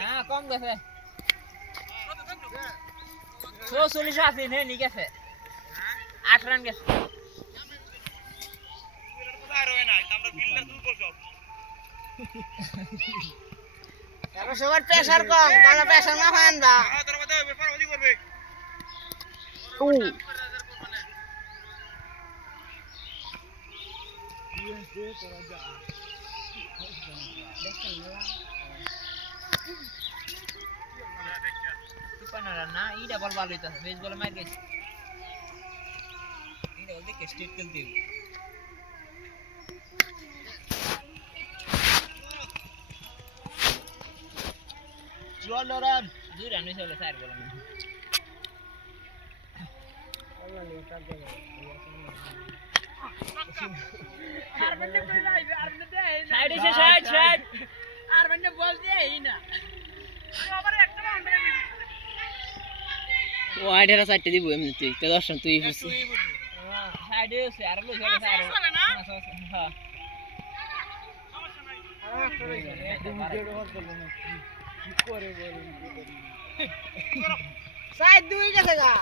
হ্যাঁ কম গেছে 40 আছে নে নি গেছে 8 রান গেছে আর হয় না আমরা ফিল্ডার দুর্বল সব তারপর সবার প্রেসার কম কারণ প্রেসার না হয় না হ্যাঁ তোর মধ্যে ব্যাপার ওদি করবে ও না ইটা বল ভালো হইতাছে বেস বলে মার গেছে ইটা বল দেখে স্ট্রেট খেলতে হবে চুয়ান্ন রান 2 রান হইছে বলে 4 বল সাইড এসে সাইড আর মানে বল দেই না আবার একটা রান ও আইডারা সাইডে দিব এমনিতেই তো 10 রান তুই হইছিস সাইডে আছে আর লোক হলে স্যার হ্যাঁ সাইড দুই গেছে গা